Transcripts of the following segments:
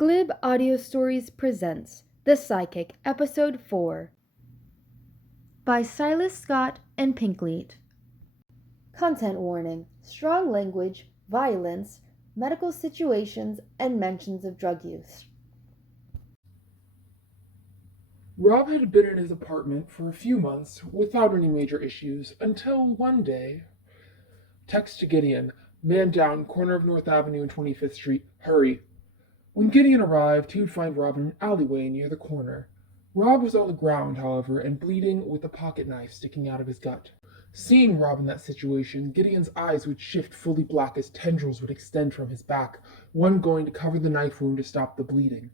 Glib Audiostories presents The Psychic, Episode 4 by Silas Scott and Pinkleet. Content warning: strong language, violence, medical situations, and mentions of drug use. Rob had been in his apartment for a few months without any major issues until one day. Text to Gideon, man down, corner of North Avenue and 25th Street, hurry. When Gideon arrived, he would find Rob in an alleyway near the corner. Rob was on the ground, however, and bleeding with a pocket knife sticking out of his gut. Seeing Rob in that situation, Gideon's eyes would shift fully black as tendrils would extend from his back, one going to cover the knife wound to stop the bleeding.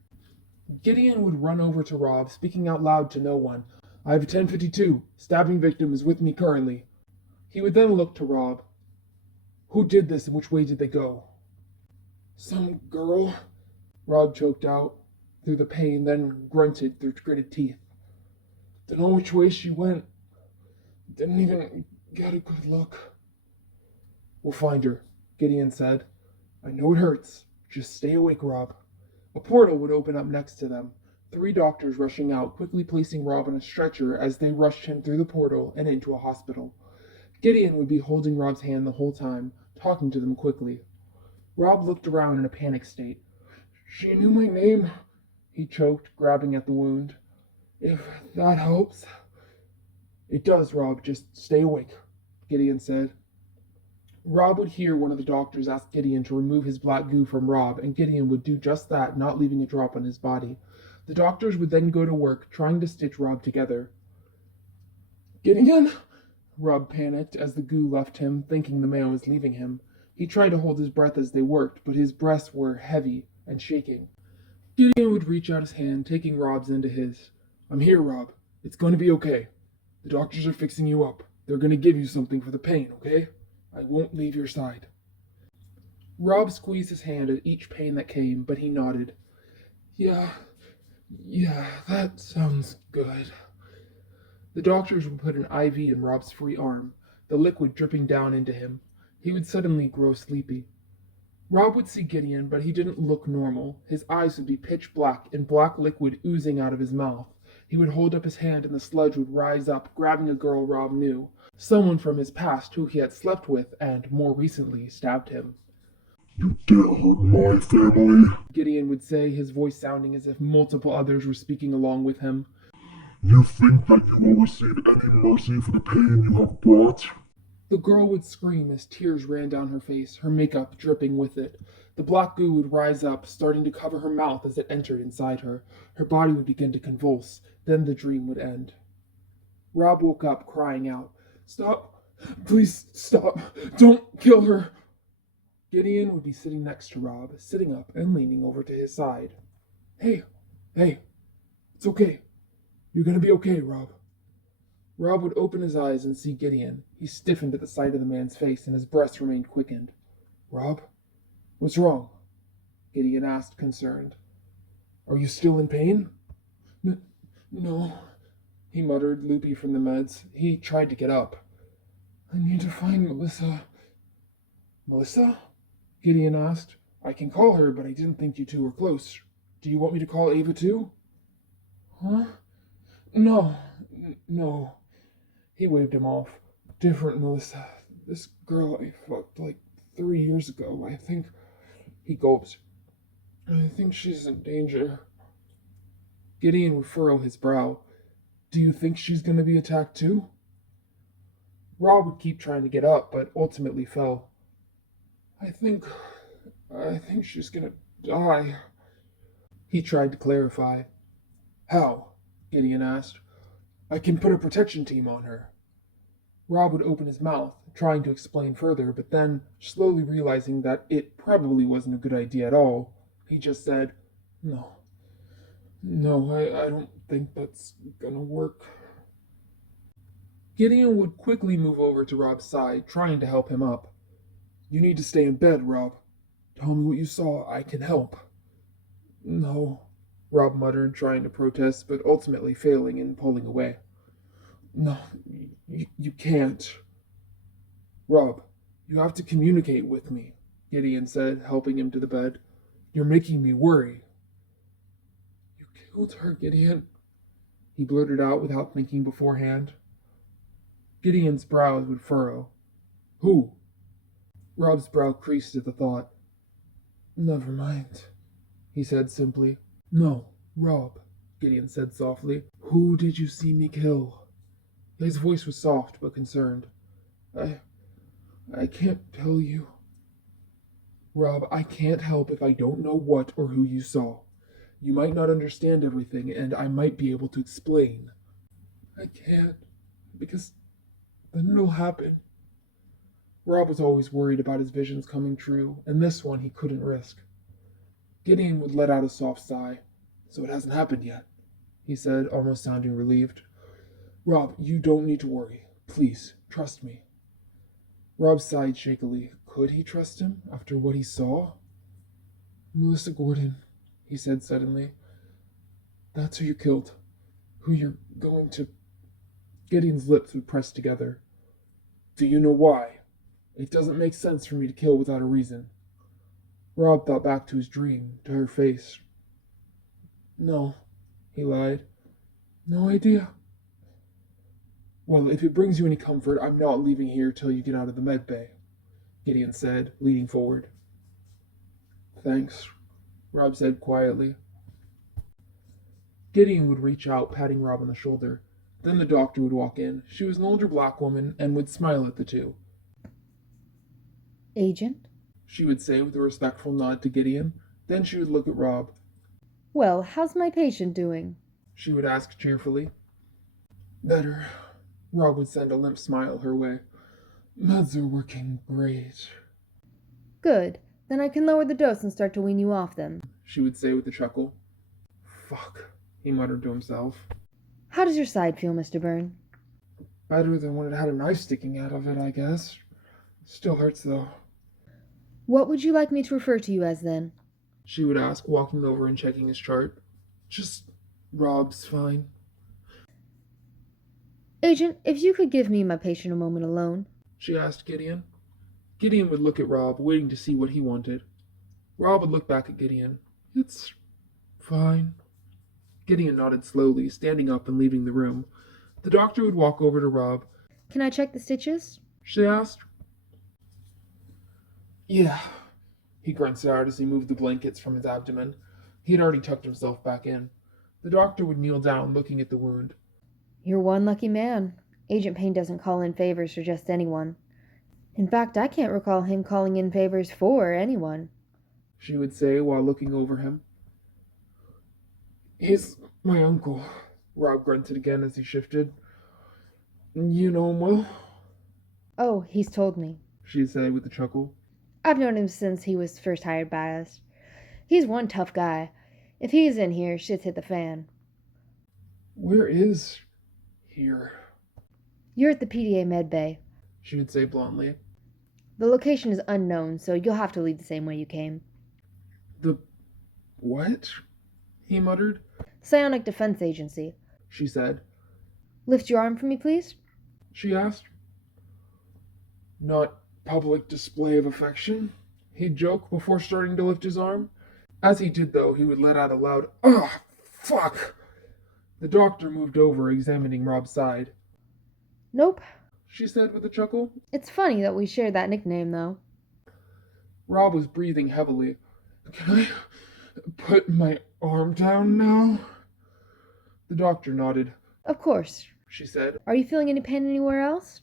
Gideon would run over to Rob, speaking out loud to no one. I have a 1052. Stabbing victim is with me currently. He would then look to Rob. Who did this and which way did they go? Some girl, Rob choked out through the pain, then grunted through gritted teeth. Don't know which way she went. Didn't even get a good look. We'll find her, Gideon said. I know it hurts. Just stay awake, Rob. A portal would open up next to them, 3 doctors rushing out, quickly placing Rob on a stretcher as they rushed him through the portal and into a hospital. Gideon would be holding Rob's hand the whole time, talking to them quickly. Rob looked around in a panic state. She knew my name, he choked, grabbing at the wound. If that helps. It does, Rob. Just stay awake, Gideon said. Rob would hear one of the doctors ask Gideon to remove his black goo from Rob, and Gideon would do just that, not leaving a drop on his body. The doctors would then go to work, trying to stitch Rob together. Gideon? Rob panicked as the goo left him, thinking the man was leaving him. He tried to hold his breath as they worked, but his breaths were heavy and shaking. Gideon would reach out his hand, taking Rob's into his. I'm here, Rob. It's going to be okay. The doctors are fixing you up. They're going to give you something for the pain, okay? I won't leave your side. Rob squeezed his hand at each pain that came, but he nodded. Yeah, that sounds good. The doctors would put an IV in Rob's free arm, the liquid dripping down into him. He would suddenly grow sleepy. Rob would see Gideon, but he didn't look normal. His eyes would be pitch black and black liquid oozing out of his mouth. He would hold up his hand and the sludge would rise up, grabbing a girl Rob knew. Someone from his past who he had slept with and, more recently, stabbed him. You dare hurt my family? Gideon would say, his voice sounding as if multiple others were speaking along with him. You think that you will receive any mercy for the pain you have brought? The girl would scream as tears ran down her face, her makeup dripping with it. The black goo would rise up, starting to cover her mouth as it entered inside her. Her body would begin to convulse. Then the dream would end. Rob woke up, crying out, Stop! Please stop! Don't kill her! Gideon would be sitting next to Rob, sitting up and leaning over to his side. Hey, it's okay. You're gonna be okay, Rob. Rob would open his eyes and see Gideon. He stiffened at the sight of the man's face and his breath remained quickened. Rob? What's wrong? Gideon asked, concerned. Are you still in pain? No, he muttered, loopy from the meds. He tried to get up. I need to find Melissa. Melissa? Gideon asked. I can call her, but I didn't think you two were close. Do you want me to call Ava too? Huh? No. He waved him off. Different Melissa. This girl I fucked like 3 years ago. I think... He gulped. I think she's in danger. Gideon would furrow his brow. Do you think she's going to be attacked too? Rob would keep trying to get up, but ultimately fell. I think she's going to die. He tried to clarify. How? Gideon asked. I can put a protection team on her. Rob would open his mouth, trying to explain further, but then, slowly realizing that it probably wasn't a good idea at all, he just said, No, I don't think that's gonna work. Gideon would quickly move over to Rob's side, trying to help him up. You need to stay in bed, Rob. Tell me what you saw. I can help. No, Rob muttered, trying to protest, but ultimately failing and pulling away. No, you can't. Rob, you have to communicate with me, Gideon said, helping him to the bed. You're making me worry. Killed her, Gideon, he blurted out without thinking beforehand. Gideon's brows would furrow. Who? Rob's brow creased at the thought. Never mind, he said simply. No, Rob, Gideon said softly. Who did you see me kill? His voice was soft but concerned. I can't tell you. Rob, I can't help if I don't know what or who you saw. You might not understand everything, and I might be able to explain. I can't, because then it'll happen. Rob was always worried about his visions coming true, and this one he couldn't risk. Gideon would let out a soft sigh. So it hasn't happened yet, he said, almost sounding relieved. Rob, you don't need to worry. Please, trust me. Rob sighed shakily. Could he trust him after what he saw? Melissa Gordon, he said suddenly. That's who you killed. Who you're going to... Gideon's lips would press together. Do you know why? It doesn't make sense for me to kill without a reason. Rob thought back to his dream, to her face. No, he lied. No idea. Well, if it brings you any comfort, I'm not leaving here till you get out of the med bay, Gideon said, leaning forward. Thanks, Rob said quietly. Gideon would reach out, patting Rob on the shoulder. Then the doctor would walk in. She was an older black woman and would smile at the two. Agent? She would say with a respectful nod to Gideon. Then she would look at Rob. Well, how's my patient doing? She would ask cheerfully. Better. Rob would send a limp smile her way. Meds are working great. Good. Then I can lower the dose and start to wean you off them, she would say with a chuckle. Fuck, he muttered to himself. How does your side feel, Mr. Byrne? Better than when it had a knife sticking out of it, I guess. Still hurts, though. What would you like me to refer to you as, then? She would ask, walking over and checking his chart. Just Rob's fine. Agent, if you could give me my patient a moment alone, she asked Gideon. Gideon would look at Rob, waiting to see what he wanted. Rob would look back at Gideon. It's fine. Gideon nodded slowly, standing up and leaving the room. The doctor would walk over to Rob. Can I check the stitches? She asked. Yeah, he grunted out as he moved the blankets from his abdomen. He had already tucked himself back in. The doctor would kneel down, looking at the wound. You're one lucky man. Agent Payne doesn't call in favors for just anyone. In fact, I can't recall him calling in favors for anyone, she would say while looking over him. He's my uncle, Rob grunted again as he shifted. You know him well? Oh, he's told me, she'd say with a chuckle. I've known him since he was first hired by us. He's one tough guy. If he's in here, shit's hit the fan. Where is here? You're at the PDA med bay, she would say bluntly. The location is unknown, so you'll have to leave the same way you came. The what? He muttered. Psionic Defense Agency, she said. Lift your arm for me, please? She asked. Not public display of affection, he'd joke before starting to lift his arm. As he did, though, he would let out a loud, "Ugh, fuck!" The doctor moved over, examining Rob's side. Nope, she said with a chuckle. It's funny that we share that nickname, though. Rob was breathing heavily. Can I put my arm down now? The doctor nodded. Of course, she said. Are you feeling any pain anywhere else?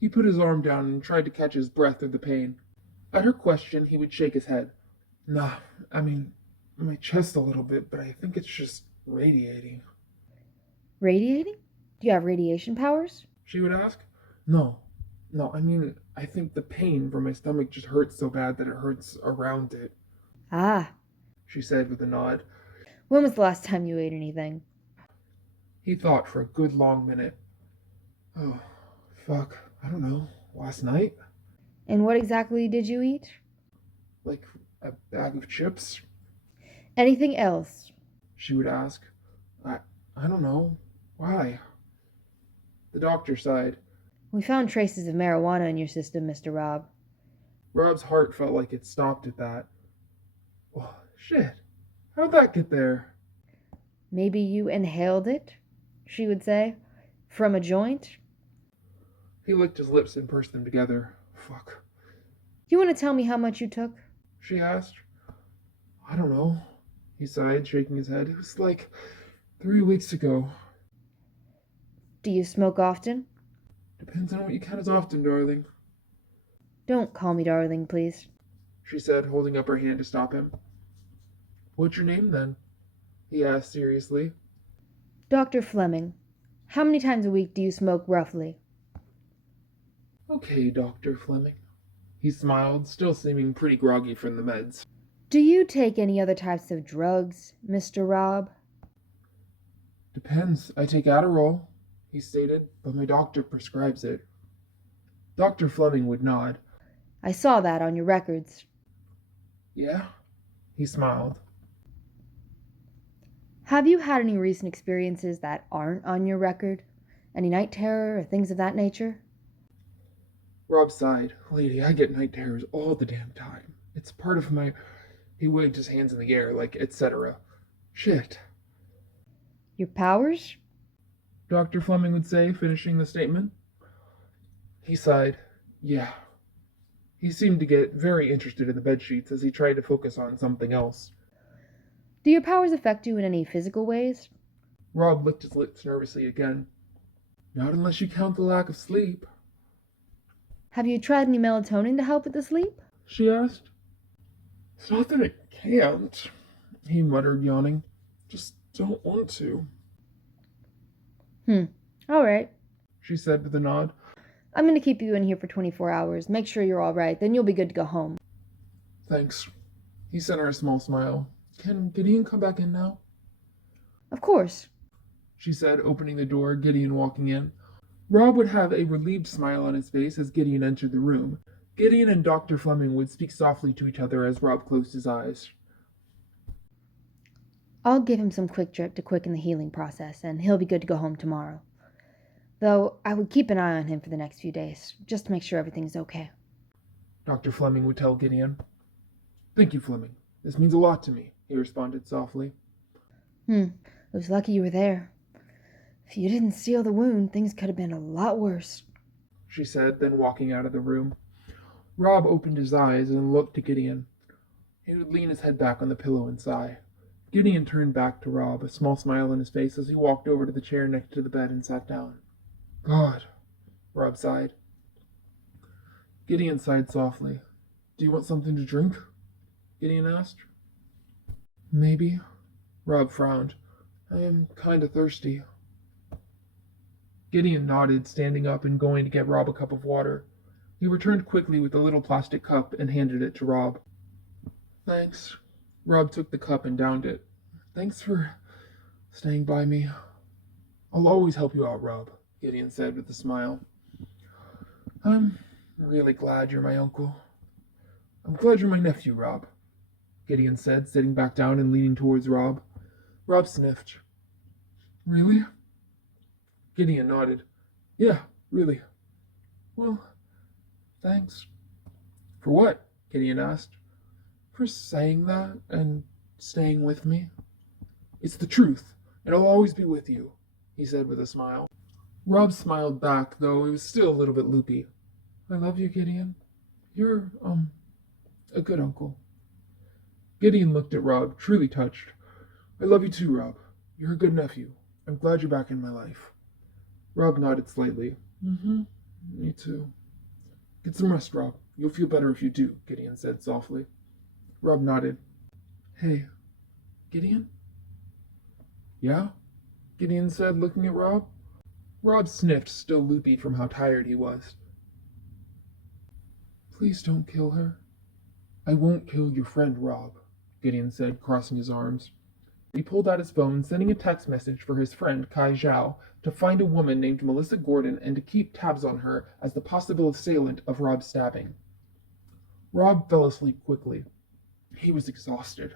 He put his arm down and tried to catch his breath through the pain. At her question, he would shake his head. Nah, I mean, my chest a little bit, but I think it's just radiating. Radiating? Do you have radiation powers? She would ask. No, I mean, I think the pain from my stomach just hurts so bad that it hurts around it. Ah, she said with a nod. When was the last time you ate anything? He thought for a good long minute. Oh, fuck, I don't know, last night? And what exactly did you eat? Like a bag of chips? Anything else? She would ask. I don't know. Why? The doctor sighed. We found traces of marijuana in your system, Mr. Rob. Rob's heart felt like it stopped at that. Oh, shit. How'd that get there? Maybe you inhaled it, she would say, from a joint. He licked his lips and pursed them together. Fuck. You want to tell me how much you took? She asked. I don't know. He sighed, shaking his head. It was like 3 weeks ago. Do you smoke often? Depends on what you count as often, darling. Don't call me darling, please. She said, holding up her hand to stop him. What's your name, then? He asked seriously. Dr. Fleming. How many times a week do you smoke roughly? Okay, Dr. Fleming. He smiled, still seeming pretty groggy from the meds. Do you take any other types of drugs, Mr. Robb? Depends. I take Adderall, he stated, but my doctor prescribes it. Dr. Fleming would nod. I saw that on your records. Yeah? He smiled. Have you had any recent experiences that aren't on your record? Any night terror or things of that nature? Rob sighed. Lady, I get night terrors all the damn time. It's part of my... He waved his hands in the air, like, etc. Shit. Your powers? Dr. Fleming would say, finishing the statement. He sighed. Yeah. He seemed to get very interested in the bedsheets as he tried to focus on something else. Do your powers affect you in any physical ways? Rob licked his lips nervously again. Not unless you count the lack of sleep. Have you tried any melatonin to help with the sleep? She asked. It's not that I can't, he muttered, yawning. Just don't want to. All right. She said with a nod. I'm going to keep you in here for 24 hours. Make sure you're all right. Then you'll be good to go home. Thanks. He sent her a small smile. Can Gideon come back in now? Of course. She said, opening the door, Gideon walking in. Rob would have a relieved smile on his face as Gideon entered the room. Gideon and Dr. Fleming would speak softly to each other as Rob closed his eyes. I'll give him some quick drip to quicken the healing process, and he'll be good to go home tomorrow. Though I would keep an eye on him for the next few days, just to make sure everything's okay. Dr. Fleming would tell Gideon. Thank you, Fleming. This means a lot to me, he responded softly. It was lucky you were there. If you didn't seal the wound, things could have been a lot worse, She said, then walking out of the room. Rob opened his eyes and looked to Gideon. He would lean his head back on the pillow and sigh. Gideon turned back to Rob, a small smile on his face as he walked over to the chair next to the bed and sat down. God, Rob sighed. Gideon sighed softly. Do you want something to drink? Gideon asked. Maybe. Rob frowned. I am kinda thirsty. Gideon nodded, standing up and going to get Rob a cup of water. He returned quickly with a little plastic cup and handed it to Rob. Thanks. Rob took the cup and downed it. Thanks for staying by me. I'll always help you out, Rob, Gideon said with a smile. I'm really glad you're my uncle. I'm glad you're my nephew, Rob, Gideon said, sitting back down and leaning towards Rob. Rob sniffed. Really? Gideon nodded. Yeah, really. Well, thanks. For what? Gideon asked. For saying that and staying with me. It's the truth, and I'll always be with you, he said with a smile. Rob smiled back, though he was still a little bit loopy. I love you, Gideon. You're, a good uncle. Gideon looked at Rob, truly touched. I love you too, Rob. You're a good nephew. I'm glad you're back in my life. Rob nodded slightly. Me too. Get some rest, Rob. You'll feel better if you do, Gideon said softly. Rob nodded. Hey, Gideon? Yeah? Gideon said, looking at Rob. Rob sniffed, still loopy from how tired he was. Please don't kill her. I won't kill your friend, Rob, Gideon said, crossing his arms. He pulled out his phone, sending a text message for his friend Kai Zhao to find a woman named Melissa Gordon and to keep tabs on her as the possible assailant of Rob's stabbing. Rob fell asleep quickly. He was exhausted.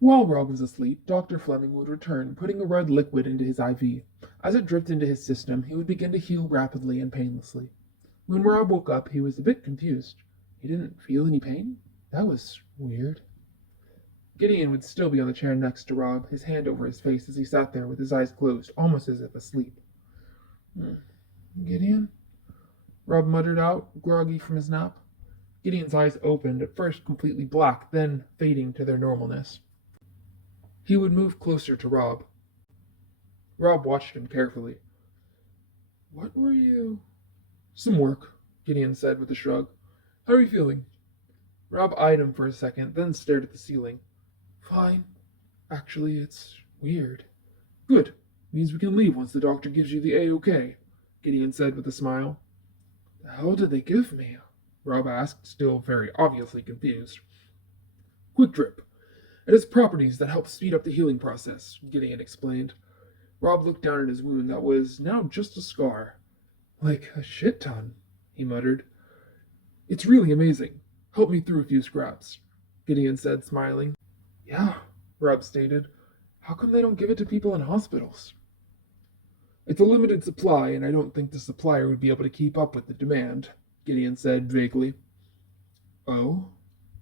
While Rob was asleep, Dr. Fleming would return, putting a red liquid into his IV. As it dripped into his system, he would begin to heal rapidly and painlessly. When Rob woke up, he was a bit confused. He didn't feel any pain? That was weird. Gideon would still be on the chair next to Rob, his hand over his face as he sat there with his eyes closed, almost as if asleep. Gideon? Rob muttered out, groggy from his nap. Gideon's eyes opened, at first completely black, then fading to their normalness. He would move closer to Rob. Rob watched him carefully. What were you? Some work, Gideon said with a shrug. How are you feeling? Rob eyed him for a second, then stared at the ceiling. Fine. Actually, it's weird. Good. Means we can leave once the doctor gives you the A-OK, Gideon said with a smile. The hell did they give me? Rob asked, still very obviously confused. Quick Drip. It has properties that help speed up the healing process, Gideon explained. Rob looked down at his wound that was now just a scar. Like a shit ton, he muttered. It's really amazing. Help me through a few scraps, Gideon said, smiling. Yeah, Rob stated. How come they don't give it to people in hospitals? It's a limited supply, and I don't think the supplier would be able to keep up with the demand, Gideon said vaguely. Oh?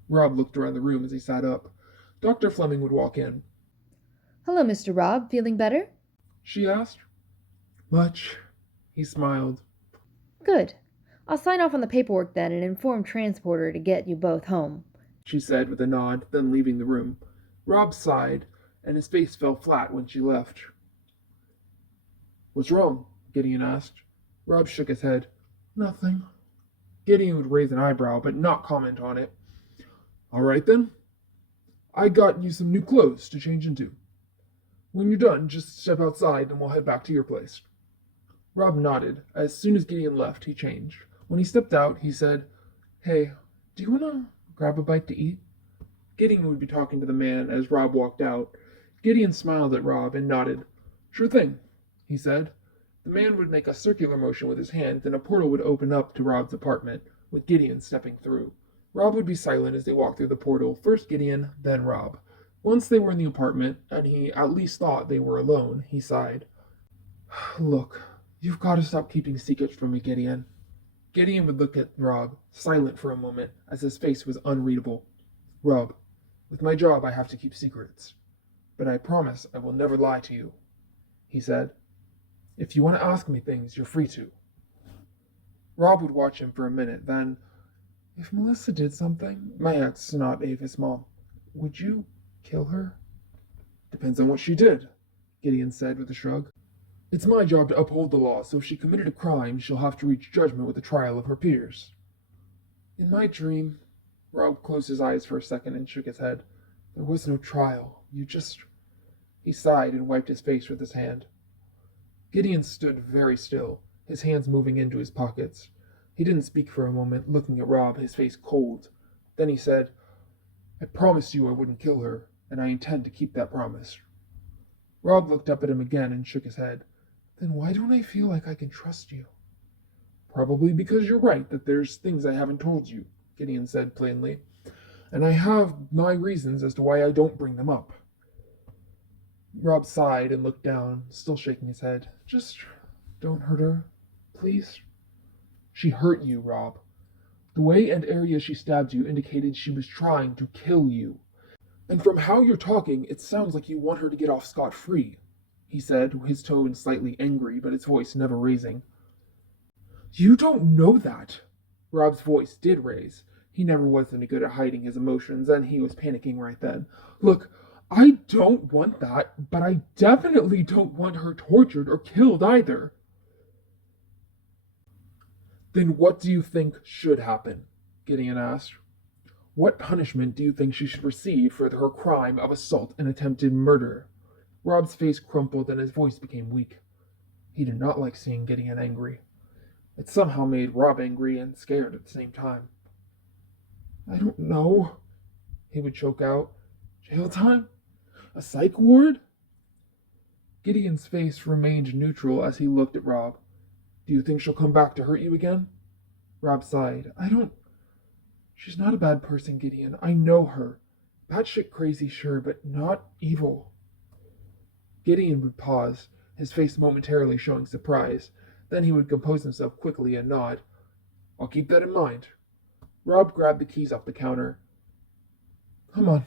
Rob looked around the room as he sat up. Dr. Fleming would walk in. Hello, Mr. Rob. Feeling better? She asked. Much. He smiled. Good. I'll sign off on the paperwork then and inform Transporter to get you both home, She said with a nod, then leaving the room. Rob sighed, and his face fell flat when she left. What's wrong? Gideon asked. Rob shook his head. Nothing. Gideon would raise an eyebrow, but not comment on it. All right then. I got you some new clothes to change into. When you're done, just step outside and we'll head back to your place. Rob nodded. As soon as Gideon left, he changed. When he stepped out, he said, Hey, do you want to grab a bite to eat? Gideon would be talking to the man as Rob walked out. Gideon smiled at Rob and nodded. Sure thing, he said. The man would make a circular motion with his hand, and a portal would open up to Rob's apartment, with Gideon stepping through. Rob would be silent as they walked through the portal, first Gideon, then Rob. Once they were in the apartment, and he at least thought they were alone, he sighed. Look, you've got to stop keeping secrets from me, Gideon. Gideon would look at Rob, silent for a moment, as his face was unreadable. Rob, with my job I have to keep secrets. But I promise I will never lie to you, he said. If you want to ask me things, you're free to. Rob would watch him for a minute, then, if Melissa did something, my ex, not Ava's mom, would you kill her? Depends on what she did, Gideon said with a shrug. It's my job to uphold the law, so if she committed a crime, she'll have to reach judgment with the trial of her peers. In my dream, Rob closed his eyes for a second and shook his head. There was no trial. He sighed and wiped his face with his hand. Gideon stood very still, his hands moving into his pockets. He didn't speak for a moment, looking at Rob, his face cold. Then he said, I promised you I wouldn't kill her, and I intend to keep that promise. Rob looked up at him again and shook his head. Then why don't I feel like I can trust you? Probably because you're right that there's things I haven't told you, Gideon said plainly. And I have my reasons as to why I don't bring them up. Rob sighed and looked down, still shaking his head. Just don't hurt her, please. She hurt you, Rob. The way and area she stabbed you indicated she was trying to kill you. And from how you're talking, it sounds like you want her to get off scot-free, he said, his tone slightly angry, but his voice never raising. You don't know that. Rob's voice did raise. He never was any good at hiding his emotions, and he was panicking right then. Look, I don't want that, but I definitely don't want her tortured or killed either. Then what do you think should happen? Gideon asked. What punishment do you think she should receive for her crime of assault and attempted murder? Rob's face crumpled and his voice became weak. He did not like seeing Gideon angry. It somehow made Rob angry and scared at the same time. I don't know, he would choke out. Jail time? A psych ward? Gideon's face remained neutral as he looked at Rob. Do you think she'll come back to hurt you again? Rob sighed. She's not a bad person, Gideon. I know her. Batshit crazy, sure, but not evil. Gideon would pause, his face momentarily showing surprise. Then he would compose himself quickly and nod. I'll keep that in mind. Rob grabbed the keys off the counter. Come on,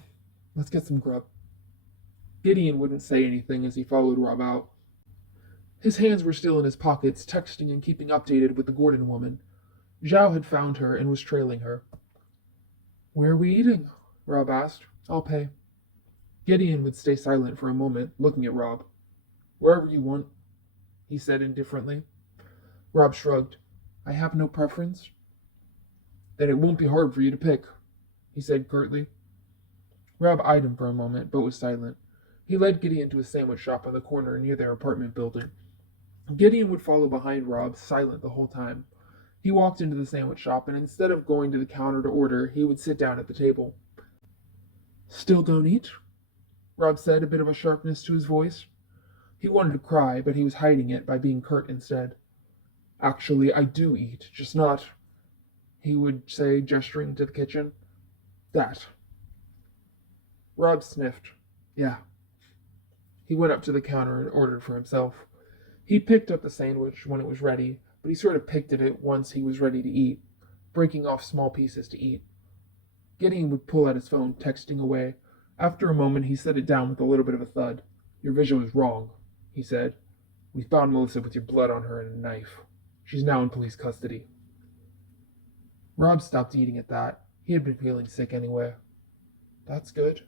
Let's get some grub. Gideon wouldn't say anything as he followed Rob out. His hands were still in his pockets, texting and keeping updated with the Gordon woman. Zhao had found her and was trailing her. Where are we eating? Rob asked. I'll pay. Gideon would stay silent for a moment, looking at Rob. Wherever you want, he said indifferently. Rob shrugged. I have no preference. Then it won't be hard for you to pick, he said curtly. Rob eyed him for a moment, but was silent. He led Gideon to a sandwich shop on the corner near their apartment building. Gideon would follow behind Rob, silent the whole time. He walked into the sandwich shop, and instead of going to the counter to order, he would sit down at the table. Still don't eat? Rob said, a bit of a sharpness to his voice. He wanted to cry, but he was hiding it by being curt instead. Actually, I do eat, just not, he would say, gesturing to the kitchen. That. Rob sniffed. Yeah. He went up to the counter and ordered for himself. He picked up the sandwich when it was ready, but he sort of picked at it once he was ready to eat, breaking off small pieces to eat. Gideon would pull out his phone, texting away. After a moment, he set it down with a little bit of a thud. Your vision was wrong, he said. We found Melissa with your blood on her and a knife. She's now in police custody. Rob stopped eating at that. He had been feeling sick anyway. That's good.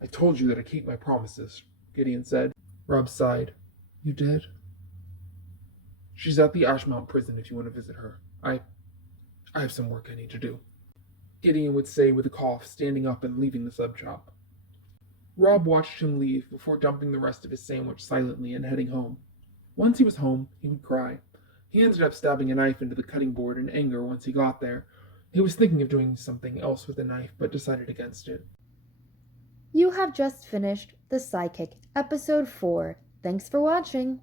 I told you that I keep my promises, Gideon said. Rob sighed. You did? She's at the Ashmount prison if you want to visit her. I have some work I need to do, Gideon would say with a cough, standing up and leaving the sub shop. Rob watched him leave before dumping the rest of his sandwich silently and heading home. Once he was home, he would cry. He ended up stabbing a knife into the cutting board in anger once he got there. He was thinking of doing something else with the knife, but decided against it. You have just finished The Psychic, Episode 4. Thanks for watching.